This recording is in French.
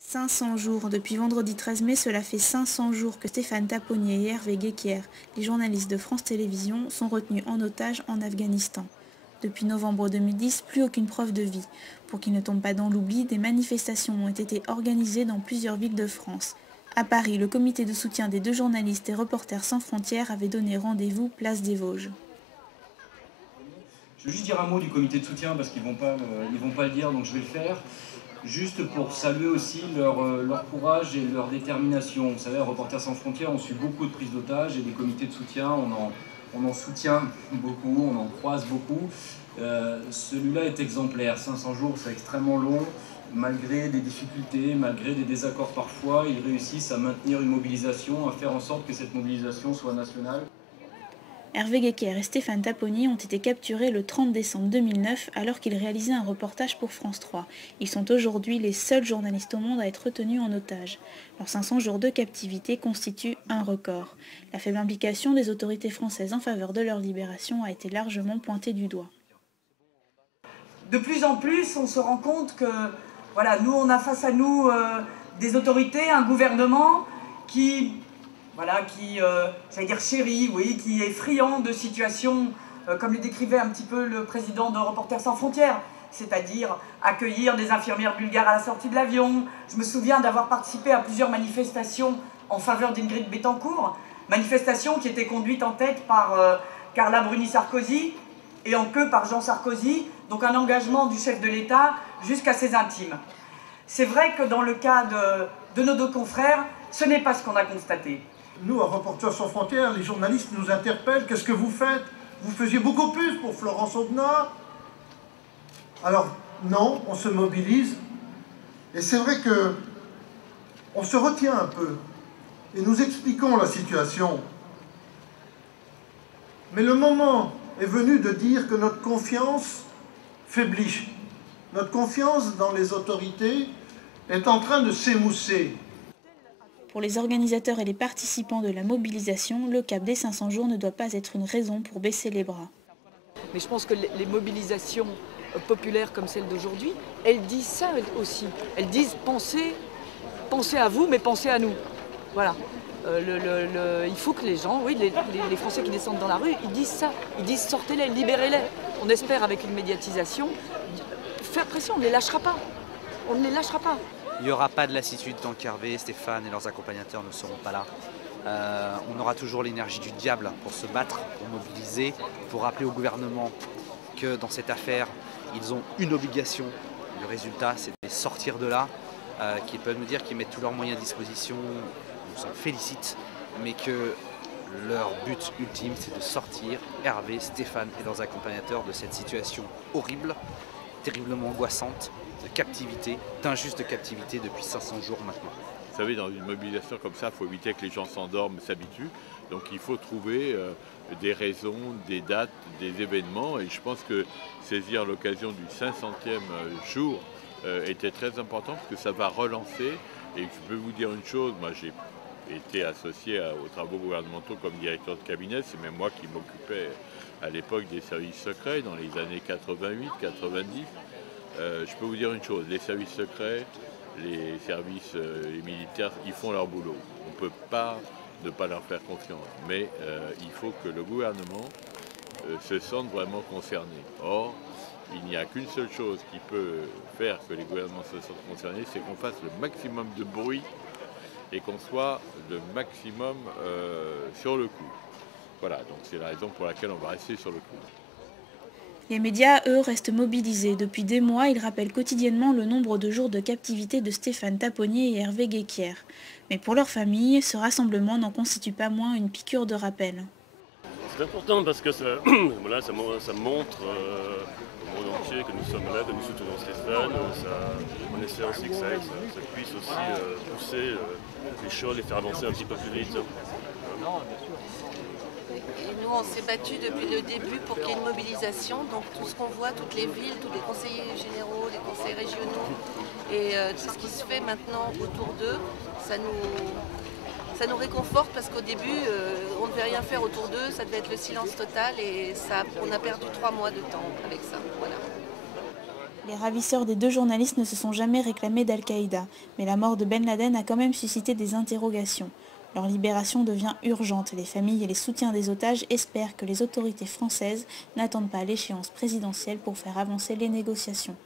500 jours. Depuis vendredi 13 mai, cela fait 500 jours que Stéphane Taponnier et Hervé Guéquière, les journalistes de France Télévisions, sont retenus en otage en Afghanistan. Depuis novembre 2010, plus aucune preuve de vie. Pour qu'ils ne tombent pas dans l'oubli, des manifestations ont été organisées dans plusieurs villes de France. À Paris, le comité de soutien des deux journalistes et Reporters sans frontières avait donné rendez-vous place des Vosges. Je veux juste dire un mot du comité de soutien parce qu'ils vont pas le dire, donc je vais le faire. Juste pour saluer aussi leur courage et leur détermination. Vous savez, Reporters sans frontières, on suit beaucoup de prises d'otages et des comités de soutien, on en soutient beaucoup, on en croise beaucoup. Celui-là est exemplaire. 500 jours, c'est extrêmement long. Malgré des difficultés, malgré des désaccords parfois, ils réussissent à maintenir une mobilisation, à faire en sorte que cette mobilisation soit nationale. Hervé Guéquière et Stéphane Taponnier ont été capturés le 30 décembre 2009 alors qu'ils réalisaient un reportage pour France 3. Ils sont aujourd'hui les seuls journalistes au monde à être retenus en otage. Leurs 500 jours de captivité constituent un record. La faible implication des autorités françaises en faveur de leur libération a été largement pointée du doigt. De plus en plus, on se rend compte que voilà, nous, on a face à nous des autorités, un gouvernement qui j'allais dire chéri, oui, qui est friand de situations, comme le décrivait un petit peu le président de Reporters sans frontières, c'est-à-dire accueillir des infirmières bulgares à la sortie de l'avion. Je me souviens d'avoir participé à plusieurs manifestations en faveur d'Ingrid Betancourt, manifestations qui étaient conduites en tête par Carla Bruni-Sarkozy et en queue par Jean Sarkozy, donc un engagement du chef de l'État jusqu'à ses intimes. C'est vrai que dans le cas de nos deux confrères, ce n'est pas ce qu'on a constaté. Nous, à Reporters sans frontières, les journalistes nous interpellent. Qu'est-ce que vous faites? Vous faisiez beaucoup plus pour Florence Aubenas. Alors, non, on se mobilise. Et c'est vrai que on se retient un peu. Et nous expliquons la situation. Mais le moment est venu de dire que notre confiance faiblit. Notre confiance dans les autorités est en train de s'émousser. Pour les organisateurs et les participants de la mobilisation, le cap des 500 jours ne doit pas être une raison pour baisser les bras. Mais je pense que les mobilisations populaires comme celle d'aujourd'hui, elles disent ça aussi. Elles disent pensez à vous, mais pensez à nous. Voilà. Il faut que les gens, oui, les Français qui descendent dans la rue, ils disent ça. Ils disent sortez-les, libérez-les. On espère avec une médiatisation faire pression, on ne les lâchera pas. On ne les lâchera pas. Il n'y aura pas de lassitude tant qu'Hervé, Stéphane et leurs accompagnateurs ne seront pas là. On aura toujours l'énergie du diable pour se battre, pour mobiliser, pour rappeler au gouvernement que dans cette affaire, ils ont une obligation. Le résultat, c'est de sortir de là, qu'ils peuvent nous dire qu'ils mettent tous leurs moyens à disposition, on s'en félicite, mais que leur but ultime, c'est de sortir Hervé, Stéphane et leurs accompagnateurs de cette situation horrible, terriblement angoissante, de captivité, d'injuste captivité depuis 500 jours maintenant. Vous savez, dans une mobilisation comme ça, il faut éviter que les gens s'endorment, s'habituent. Donc il faut trouver des raisons, des dates, des événements. Et je pense que saisir l'occasion du 500e jour était très important parce que ça va relancer. Et je peux vous dire une chose, moi j'ai été associé aux travaux gouvernementaux comme directeur de cabinet. C'est même moi qui m'occupais à l'époque des services secrets dans les années 88-90. Je peux vous dire une chose, les services secrets, les services les militaires, ils font leur boulot. On ne peut pas ne pas leur faire confiance, mais il faut que le gouvernement se sente vraiment concerné. Or, il n'y a qu'une seule chose qui peut faire que les gouvernements se sentent concernés, c'est qu'on fasse le maximum de bruit et qu'on soit le maximum sur le coup. Voilà, donc c'est la raison pour laquelle on va rester sur le coup. Les médias, eux, restent mobilisés. Depuis des mois, ils rappellent quotidiennement le nombre de jours de captivité de Stéphane Taponnier et Hervé Guéquière. Mais pour leur famille, ce rassemblement n'en constitue pas moins une piqûre de rappel. C'est important parce que ça, voilà, ça montre au monde entier que nous sommes là, que nous soutenons Stéphane. On essaie aussi que ça puisse aussi pousser les choses, les faire avancer un petit peu plus vite. Et nous, on s'est battus depuis le début pour qu'il y ait une mobilisation. Donc tout ce qu'on voit, toutes les villes, tous les conseillers généraux, les conseils régionaux et tout ce qui se fait maintenant autour d'eux, ça nous réconforte parce qu'au début, on ne devait rien faire autour d'eux, ça devait être le silence total et on a perdu 3 mois de temps avec ça. Voilà. Les ravisseurs des 2 journalistes ne se sont jamais réclamés d'Al-Qaïda, mais la mort de Ben Laden a quand même suscité des interrogations. Leur libération devient urgente. Les familles et les soutiens des otages espèrent que les autorités françaises n'attendent pas l'échéance présidentielle pour faire avancer les négociations.